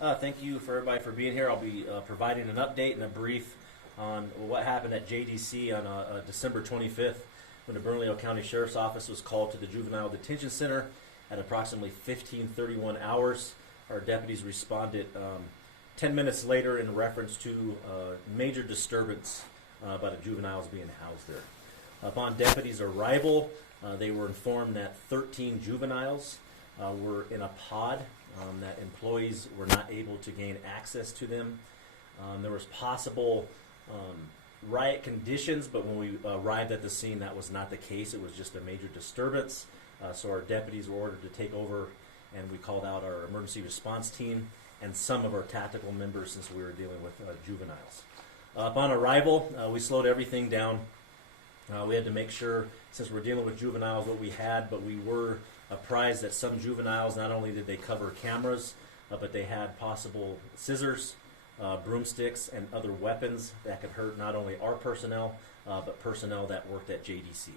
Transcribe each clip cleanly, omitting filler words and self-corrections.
Thank you for everybody for being here. I'll be providing an update and a brief on what happened at JDC on December 25th when the Bernalillo County Sheriff's Office was called to the Juvenile Detention Center at approximately 15:31 hours. Our deputies responded 10 minutes later in reference to major disturbance by the juveniles being housed there. Upon deputies' arrival, they were informed that 13 juveniles were in a pod, that employees were not able to gain access to them. There was possible riot conditions, but when we arrived at the scene, that was not the case. It was just a major disturbance. So our deputies were ordered to take over, and we called out our emergency response team and some of our tactical members since we were dealing with juveniles. Upon arrival, we slowed everything down. We had to make sure, since we're dealing with juveniles, what we had, but we were apprised that some juveniles, not only did they cover cameras, but they had possible scissors, broomsticks, and other weapons that could hurt not only our personnel, but personnel that worked at JDC.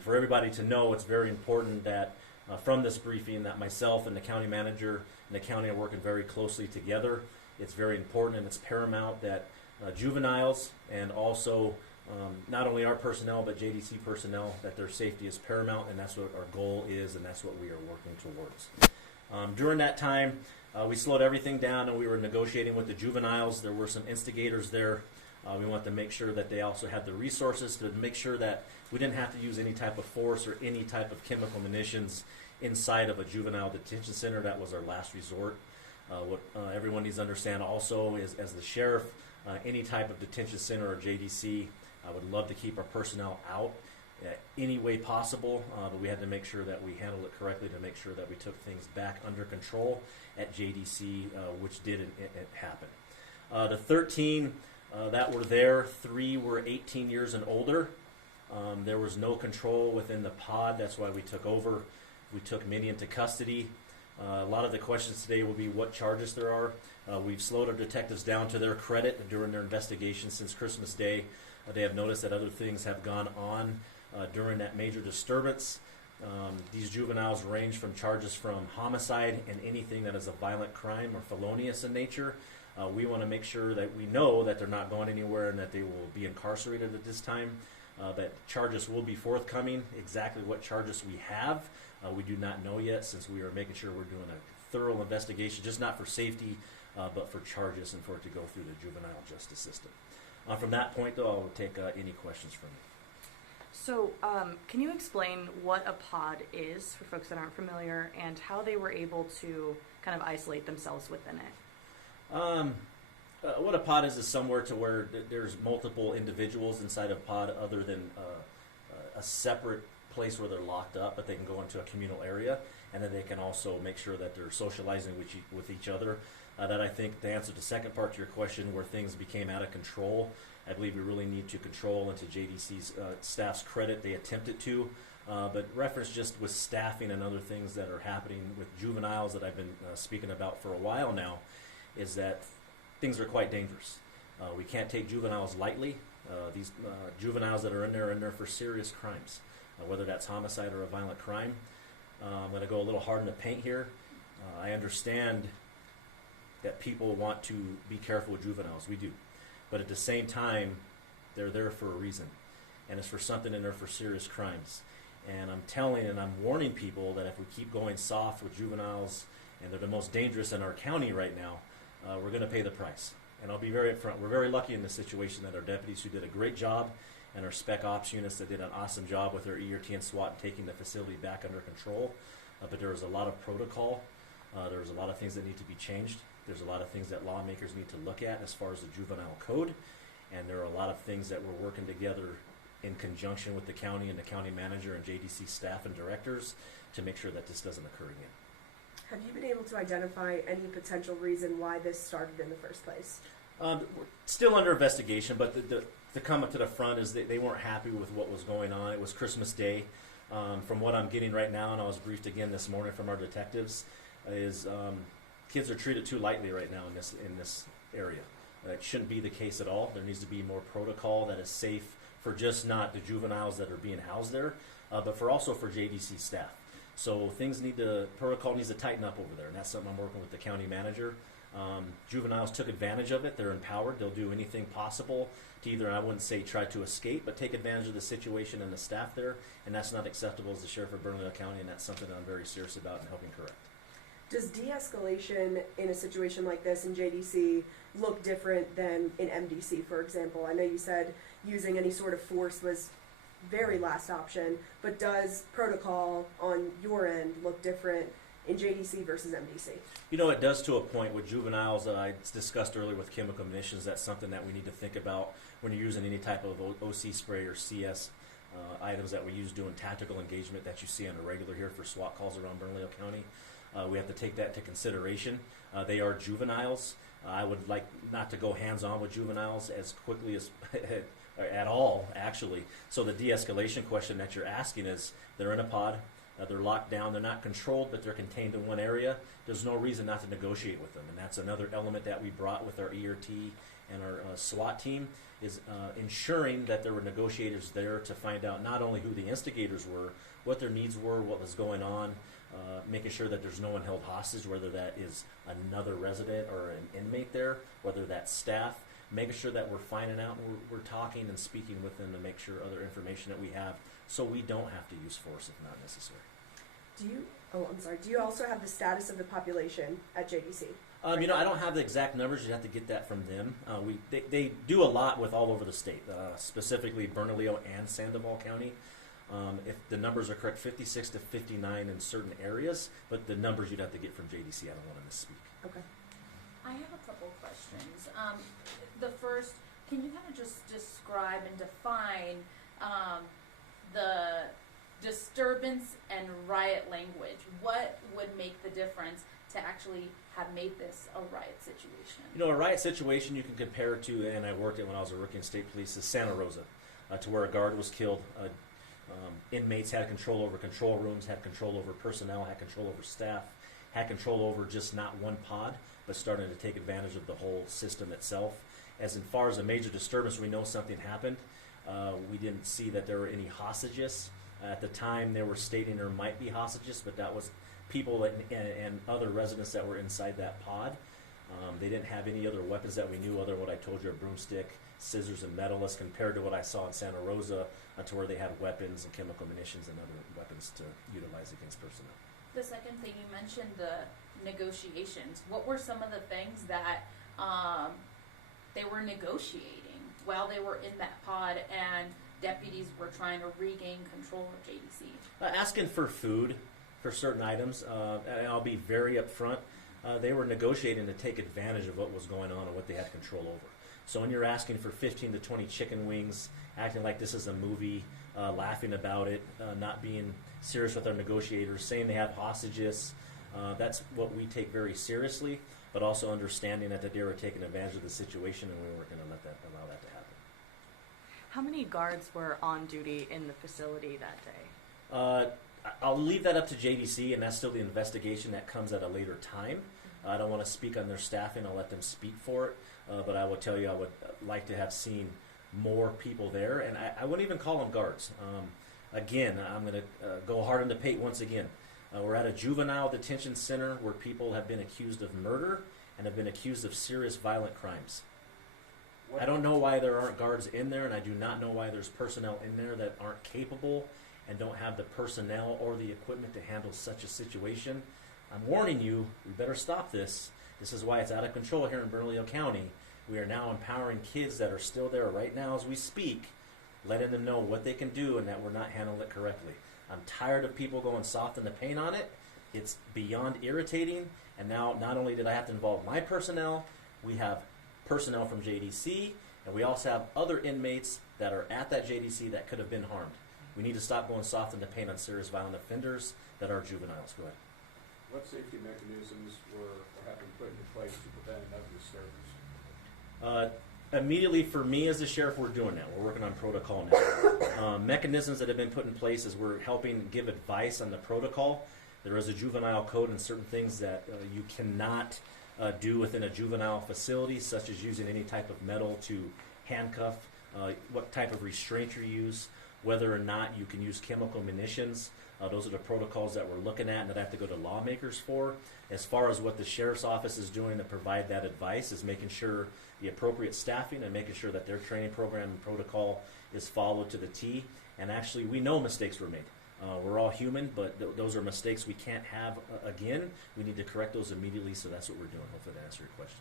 For everybody to know, it's very important that from this briefing that myself and the county manager and the county are working very closely together. It's very important and it's paramount that juveniles and also not only our personnel but JDC personnel, that their safety is paramount, and that's what our goal is, and that's what we are working towards. During that time, we slowed everything down and we were negotiating with the juveniles. There were some instigators there. We wanted to make sure that they also had the resources to make sure that we didn't have to use any type of force or any type of chemical munitions inside of a juvenile detention center. That was our last resort. What everyone needs to understand also is, as the sheriff, any type of detention center or JDC, I would love to keep our personnel out any way possible, but we had to make sure that we handled it correctly to make sure that we took things back under control at JDC, which did it happen. The 13 that were there, 3 were 18 years and older. There was no control within the pod. That's why we took over. We took many into custody. A lot of the questions today will be what charges there are. We've slowed our detectives down to their credit during their investigation since Christmas Day. They have noticed that other things have gone on during that major disturbance. These juveniles range from charges from homicide and anything that is a violent crime or felonious in nature. We want to make sure that we know that they're not going anywhere and that they will be incarcerated at this time. That charges will be forthcoming. Exactly what charges we have, we do not know yet, since we are making sure we're doing a thorough investigation, just not for safety, but for charges and for it to go through the juvenile justice system. From that point, though, I'll take any questions from you. So, can you explain what a pod is for folks that aren't familiar, and how they were able to kind of isolate themselves within it? What a pod is somewhere to where there's multiple individuals inside of pod, other than a separate place where they're locked up, but they can go into a communal area, and then they can also make sure that they're socializing with each other. That, I think, to answer the second part to your question, where things became out of control, I believe we really need to control, and to JDC's staff's credit, they attempted to. But reference just with staffing and other things that are happening with juveniles that I've been speaking about for a while now, is that things are quite dangerous. We can't take juveniles lightly. These juveniles that are in there for serious crimes, whether that's homicide or a violent crime. I'm going to go a little hard in the paint here. I understand that people want to be careful with juveniles. We do. But at the same time, they're there for a reason. And it's for something in there for serious crimes. And I'm telling and I'm warning people that if we keep going soft with juveniles, and they're the most dangerous in our county right now, we're going to pay the price. And I'll be very upfront. We're very lucky in this situation that our deputies, who did a great job, and our spec ops units that did an awesome job with their ERT and SWAT and taking the facility back under control. But there was a lot of protocol. There was a lot of things that need to be changed. There's a lot of things that lawmakers need to look at as far as the juvenile code. And there are a lot of things that we're working together in conjunction with the county and the county manager and JDC staff and directors to make sure that this doesn't occur again. Have you been able to identify any potential reason why this started in the first place? We're still under investigation, but the comment to the front is they weren't happy with what was going on. It was Christmas Day. From what I'm getting right now, and I was briefed again this morning from our detectives, is kids are treated too lightly right now in this area. It shouldn't be the case at all. There needs to be more protocol that is safe for just not the juveniles that are being housed there, but for also for JDC staff. So protocol needs to tighten up over there, and that's something I'm working with the county manager Juveniles took advantage of it. They're empowered. They'll do anything possible to either, I wouldn't say try to escape, but take advantage of the situation and the staff there, and that's not acceptable as the sheriff of Bernalillo County, and that's something that I'm very serious about and helping correct. Does de-escalation in a situation like this in JDC look different than in MDC, for example? I know you said using any sort of force was very last option, but does protocol on your end look different in JDC versus MDC? You know, it does to a point with juveniles. I discussed earlier with chemical munitions. That's something that we need to think about when you're using any type of OC spray or CS items that we use doing tactical engagement that you see on a regular here for SWAT calls around Bernalillo County. We have to take that into consideration. They are juveniles. I would like not to go hands-on with juveniles as quickly as at all, actually. So the de-escalation question that you're asking is, they're in a pod, they're locked down, they're not controlled, but they're contained in one area. There's no reason not to negotiate with them, and that's another element that we brought with our ERT and our SWAT team, is ensuring that there were negotiators there to find out not only who the instigators were, what their needs were, what was going on, making sure that there's no one held hostage, whether that is another resident or an inmate there, whether that's staff, making sure that we're finding out and we're talking and speaking with them to make sure other information that we have so we don't have to use force if not necessary. Do you also have the status of the population at JDC? You know, I don't have the exact numbers. You'd have to get that from them. They do a lot with all over the state, specifically Bernalillo and Sandoval County. If the numbers are correct, 56 to 59 in certain areas, but the numbers you'd have to get from JDC. I don't want to misspeak. Okay. I have a couple of questions. The first, can you kind of just describe and define the disturbance and riot language? What would make the difference to actually have made this a riot situation? You know, a riot situation you can compare to, and I worked it when I was working in state police, is Santa Rosa, to where a guard was killed. Inmates had control over control rooms, had control over personnel, had control over staff, had control over just not one pod, but starting to take advantage of the whole system itself. As far as a major disturbance, we know something happened. We didn't see that there were any hostages. At the time, they were stating there might be hostages, but that was people and other residents that were inside that pod. They didn't have any other weapons that we knew other than what I told you, a broomstick, scissors, and metal, as compared to what I saw in Santa Rosa, to where they had weapons and chemical munitions and other weapons to utilize against personnel. The second thing, you mentioned the negotiations. What were some of the things that they were negotiating while they were in that pod and deputies were trying to regain control of JDC? Asking for food for certain items, and I'll be very upfront. They were negotiating to take advantage of what was going on and what they had control over. So when you're asking for 15 to 20 chicken wings, acting like this is a movie, laughing about it, not being serious with our negotiators, saying they have hostages, that's what we take very seriously, but also understanding that they were taking advantage of the situation and we weren't going to allow that to happen. How many guards were on duty in the facility that day? I'll leave that up to JDC, and that's still the investigation that comes at a later time. I don't want to speak on their staffing. I'll let them speak for it. But I will tell you, I would like to have seen more people there, and I wouldn't even call them guards. Again, I'm going to go hard on the paint once again. We're at a juvenile detention center where people have been accused of murder and have been accused of serious violent crimes. I don't know why there aren't guards in there, and I do not know why there's personnel in there that aren't capable and don't have the personnel or the equipment to handle such a situation. I'm warning you, we better stop this. This is why it's out of control here in Bernalillo County. We are now empowering kids that are still there right now as we speak, letting them know what they can do and that we're not handling it correctly. I'm tired of people going soft in the paint on it. It's beyond irritating, and now not only did I have to involve my personnel, we have personnel from JDC, and we also have other inmates that are at that JDC that could have been harmed. We need to stop going soft in the paint on serious violent offenders that are juveniles. Go ahead. What safety mechanisms have been put into place to prevent another disturbance? Immediately for me as the sheriff, we're doing that. We're working on protocol now. Mechanisms that have been put in place is we're helping give advice on the protocol. There is a juvenile code and certain things that you cannot do within a juvenile facility, such as using any type of metal to handcuff, what type of restraint you use, whether or not you can use chemical munitions. Those are the protocols that we're looking at and that I have to go to lawmakers for. As far as what the sheriff's office is doing to provide that advice is making sure the appropriate staffing and making sure that their training program and protocol is followed to the T. And actually, we know mistakes were made. We're all human, but those are mistakes we can't have again. We need to correct those immediately, so that's what we're doing. Hopefully that answers your question.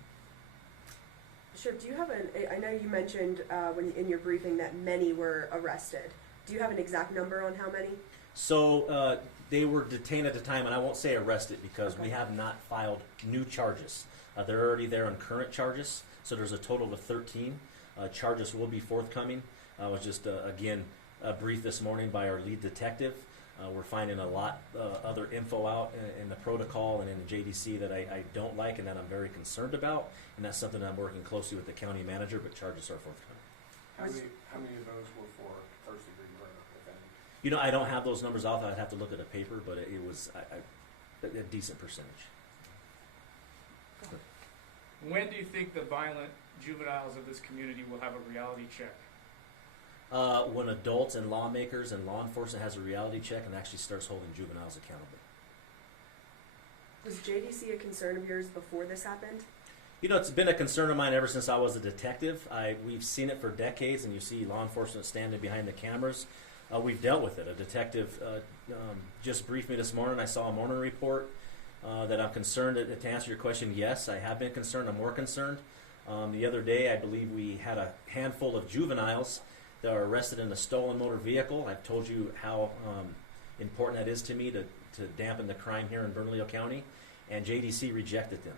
Sheriff, do you have I know you mentioned when in your briefing that many were arrested. Do you have an exact number on how many? So they were detained at the time, and I won't say arrested because we Okay. have not filed new charges. They're already there on current charges, so there's a total of 13. Charges will be forthcoming. I was just, again, briefed this morning by our lead detective. We're finding a lot other info out in the protocol and in the JDC that I don't like and that I'm very concerned about, and that's something I'm working closely with the county manager, but charges are forthcoming. How many of those were for first degree murder, if any? You know, I don't have those numbers off. I'd have to look at the paper, but it was a decent percentage. When do you think the violent juveniles of this community will have a reality check? When adults and lawmakers and law enforcement has a reality check and actually starts holding juveniles accountable. Was JDC a concern of yours before this happened? You know, it's been a concern of mine ever since I was a detective. We've seen it for decades, and you see law enforcement standing behind the cameras. We've dealt with it. A detective just briefed me this morning. I saw a morning report that I'm concerned. To answer your question, yes, I have been concerned. I'm more concerned. The other day, I believe we had a handful of juveniles that are arrested in a stolen motor vehicle. I've told you how important that is to me to dampen the crime here in Bernalillo County, and JDC rejected them.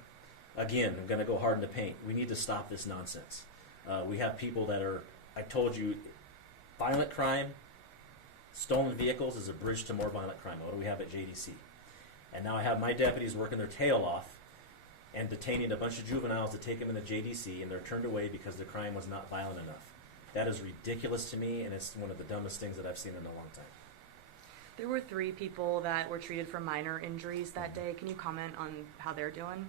Again, I'm going to go hard in the paint. We need to stop this nonsense. We have people that are, I told you, violent crime, stolen vehicles is a bridge to more violent crime. What do we have at JDC? And now I have my deputies working their tail off and detaining a bunch of juveniles to take them into JDC, and they're turned away because the crime was not violent enough. That is ridiculous to me, and it's one of the dumbest things that I've seen in a long time. There were 3 people that were treated for minor injuries that day. Can you comment on how they're doing?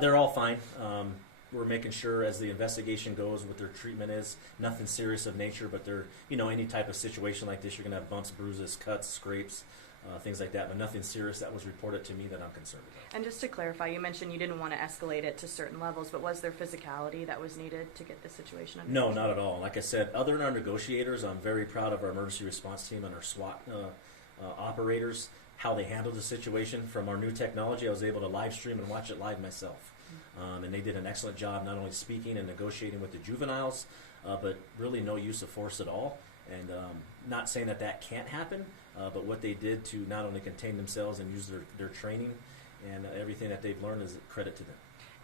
They're all fine. We're making sure as the investigation goes what their treatment is. Nothing serious of nature, but they're, you know, any type of situation like this, you're going to have bumps, bruises, cuts, scrapes, things like that, but nothing serious that was reported to me that I'm concerned about. And just to clarify, you mentioned you didn't want to escalate it to certain levels, but was there physicality that was needed to get the situation under No, control? not at all. Like I said, other than our negotiators, I'm very proud of our emergency response team and our SWAT operators, how they handled the situation. From our new technology, I was able to live stream and watch it live myself. And they did an excellent job not only speaking and negotiating with the juveniles, but really no use of force at all. And not saying that that can't happen, but what they did to not only contain themselves and use their training and everything that they've learned is a credit to them.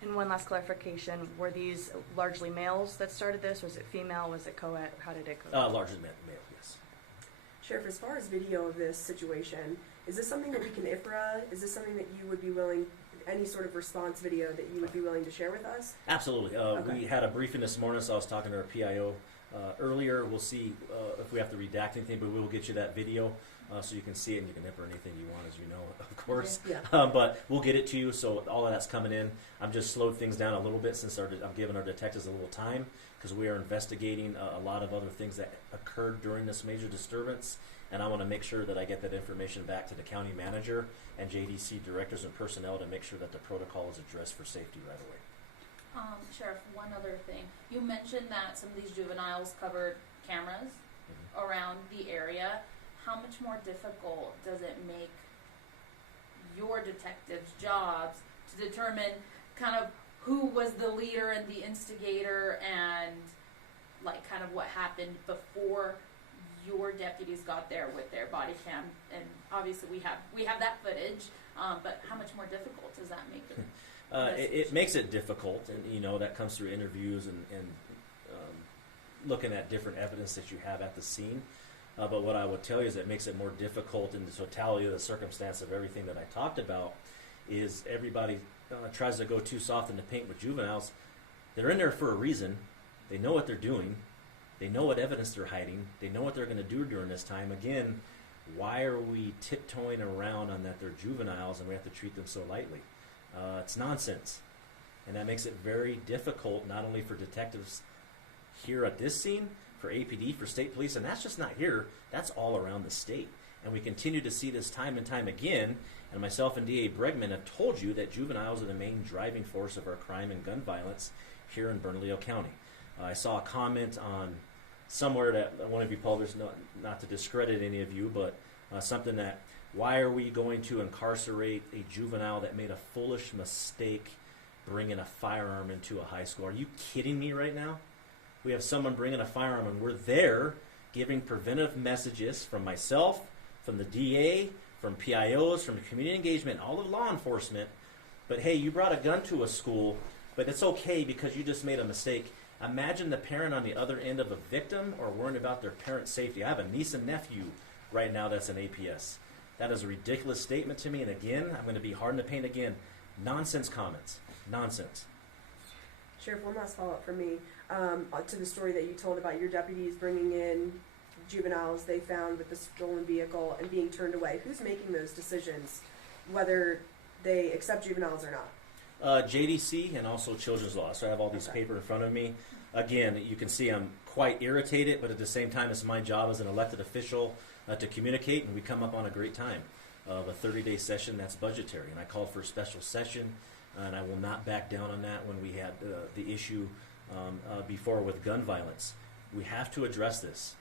And one last clarification, were these largely males that started this? Was it female? Was it co-ed? How did it go? Largely male, yes. Sheriff, as far as video of this situation, is this something that we can IFRA? Is this something that you would be willing, any sort of response video that you would be willing to share with us? Absolutely. Okay. We had a briefing this morning, so I was talking to our PIO earlier. We'll see if we have to redact anything, but we will get you that video so you can see it and you can IFRA anything you want, as you know, of course. Yeah. But we'll get it to you, so all of that's coming in. I'm just slowed things down a little bit since I'm giving our detectives a little time because we are investigating a lot of other things that occurred during this major disturbance. And I want to make sure that I get that information back to the county manager and JDC directors and personnel to make sure that the protocol is addressed for safety right away. Sheriff, one other thing. You mentioned that some of these juveniles covered cameras around the area. How much more difficult does it make your detectives' jobs to determine kind of who was the leader and the instigator and like kind of what happened before your deputies got there with their body cam? And obviously we have that footage, but how much more difficult does that make it? It makes it difficult, and you know that comes through interviews and looking at different evidence that you have at the scene. But what I would tell you is it makes it more difficult in the totality of the circumstance of everything that I talked about. Is everybody tries to go too soft in the paint with juveniles? They're in there for a reason. They know what they're doing. They know what evidence they're hiding. They know what they're going to do during this time. Again, why are we tiptoeing around on that they're juveniles and we have to treat them so lightly? It's nonsense. And that makes it very difficult not only for detectives here at this scene, for APD, for state police, and that's just not here. That's all around the state. And we continue to see this time and time again. And myself and DA Bregman have told you that juveniles are the main driving force of our crime and gun violence here in Bernalillo County. I saw a comment on somewhere that one of you published, not to discredit any of you, but something that, why are we going to incarcerate a juvenile that made a foolish mistake bringing a firearm into a high school? Are you kidding me right now? We have someone bringing a firearm, and we're there giving preventive messages from myself, from the DA, from PIOs, from community engagement, all of law enforcement. But hey, you brought a gun to a school, but it's okay because you just made a mistake. Imagine the parent on the other end of a victim or worrying about their parent's safety. I have a niece and nephew right now that's an APS. That is a ridiculous statement to me, and again, I'm going to be hard in the paint again. Nonsense comments. Nonsense. Sheriff, one last follow-up from me to the story that you told about your deputies bringing in juveniles they found with the stolen vehicle and being turned away. Who's making those decisions, whether they accept juveniles or not? JDC and also Children's Law. So I have all these paper in front of me. Again, you can see I'm quite irritated, but at the same time, it's my job as an elected official to communicate, and we come up on a great time of a 30-day session that's budgetary. And I called for a special session, and I will not back down on that when we had the issue before with gun violence. We have to address this.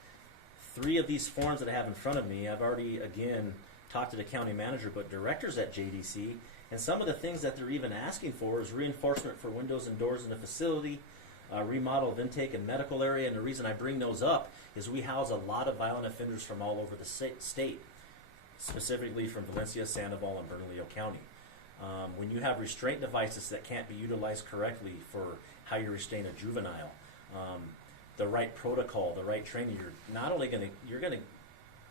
3 of these forms that I have in front of me, I've already, again, talked to the county manager, but directors at JDC, and some of the things that they're even asking for is reinforcement for windows and doors in the facility, remodel of intake and medical area, and the reason I bring those up is we house a lot of violent offenders from all over the state, specifically from Valencia, Sandoval, and Bernalillo County. When you have restraint devices that can't be utilized correctly for how you restrain a juvenile, the right protocol, the right training, you're not only going to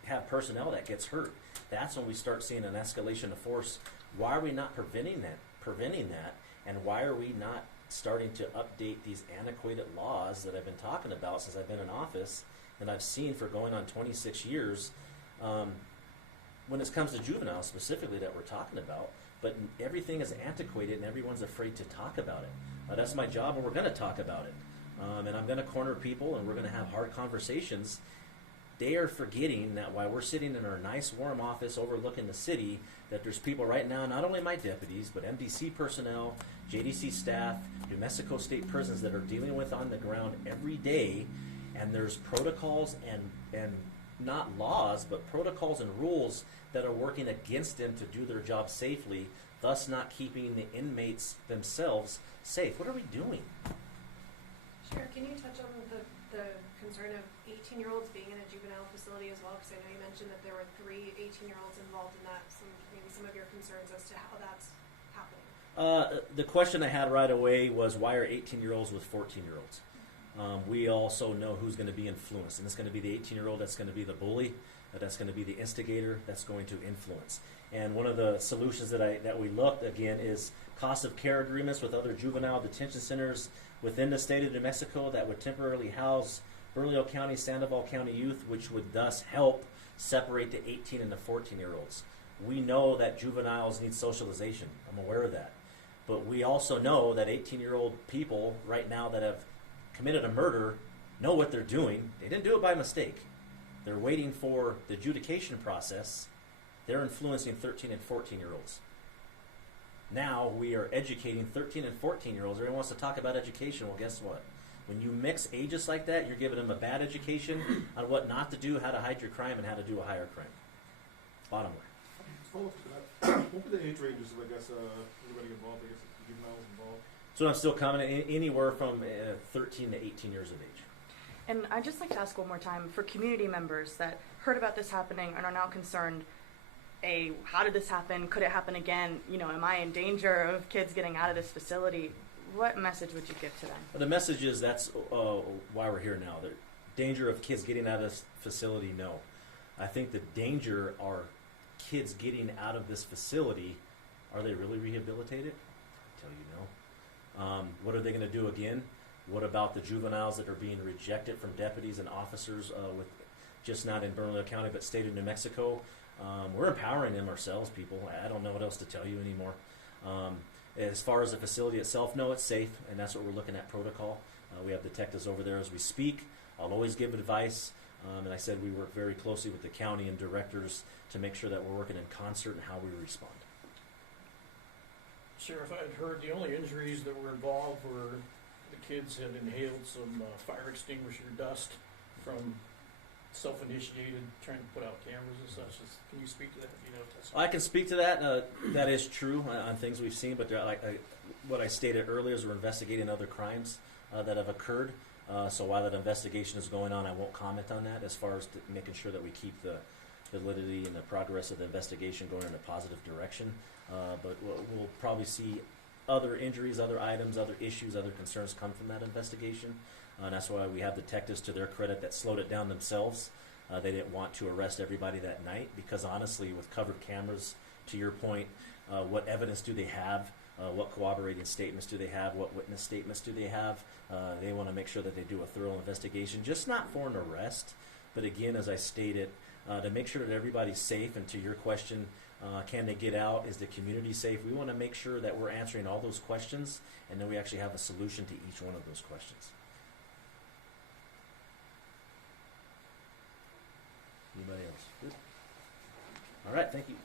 have personnel that gets hurt. That's when we start seeing an escalation of force. Why are we not preventing that? And why are we not starting to update these antiquated laws that I've been talking about since I've been in office and I've seen for going on 26 years when it comes to juveniles specifically that we're talking about? But everything is antiquated and everyone's afraid to talk about it. That's my job, and we're going to talk about it. And I'm going to corner people, and we're going to have hard conversations. They are forgetting that while we're sitting in our nice warm office overlooking the city, that there's people right now, not only my deputies, but MDC personnel, JDC staff, New Mexico State prisons that are dealing with on the ground every day, and there's protocols and not laws, but protocols and rules that are working against them to do their job safely, thus not keeping the inmates themselves safe. What are we doing? Sure. Can you touch on the concern of 18-year-olds being in a juvenile facility as well? Because I know you mentioned that there were 3 18-year-olds involved in that. Maybe some of your concerns as to how that's happening. The question I had right away was, why are 18-year-olds with 14-year-olds? We also know who's going to be influenced, and it's going to be the 18-year-old that's going to be the bully, that's going to be the instigator, that's going to influence. And one of the solutions that we looked, again, is cost of care agreements with other juvenile detention centers within the state of New Mexico that would temporarily house Bernalillo County, Sandoval County youth, which would thus help separate the 18 and the 14-year-olds. We know that juveniles need socialization. I'm aware of that. But we also know that 18-year-old people right now that have committed a murder know what they're doing. They didn't do it by mistake. They're waiting for the adjudication process. They're influencing 13 and 14-year-olds. Now we are educating 13 and 14-year-olds. Everyone wants to talk about education. Well, guess what? When you mix ages like that, you're giving them a bad education on what not to do, how to hide your crime, and how to do a higher crime. Bottom line. What were the age ranges of, everybody involved, juveniles involved? So I'm still commenting anywhere from 13 to 18 years of age. And I'd just like to ask one more time, for community members that heard about this happening and are now concerned, how did this happen? Could it happen again? Am I in danger of kids getting out of this facility? What message would you give to them? Well, the message is that's why we're here now. The danger of kids getting out of this facility, no. I think the danger are kids getting out of this facility. Are they really rehabilitated? I tell you no. What are they going to do again? What about the juveniles that are being rejected from deputies and officers with just not in Bernalillo County but state of New Mexico? We're empowering them ourselves, people. I don't know what else to tell you anymore. As far as the facility itself, no, it's safe, and that's what we're looking at protocol. We have detectives over there as we speak. I'll always give advice. And I said we work very closely with the county and directors to make sure that we're working in concert in how we respond. Sheriff, I'd heard the only injuries that were involved were the kids had inhaled some fire extinguisher dust from self-initiated trying to put out cameras and such. Can you speak to that? Do you know if that's I can speak to that. That is true on things we've seen, but what I stated earlier is we're investigating other crimes that have occurred. So while that investigation is going on, I won't comment on that as far as making sure that we keep the validity and the progress of the investigation going in a positive direction. But we'll probably see other injuries, other items, other issues, other concerns come from that investigation. And that's why we have detectives, to their credit, that slowed it down themselves. They didn't want to arrest everybody that night because, honestly, with covered cameras, to your point, what evidence do they have? What corroborating statements do they have? What witness statements do they have? They want to make sure that they do a thorough investigation, just not for an arrest, but again, as I stated, to make sure that everybody's safe. And to your question, can they get out? Is the community safe? We want to make sure that we're answering all those questions, and then we actually have a solution to each one of those questions. Anybody else? Good. All right, thank you.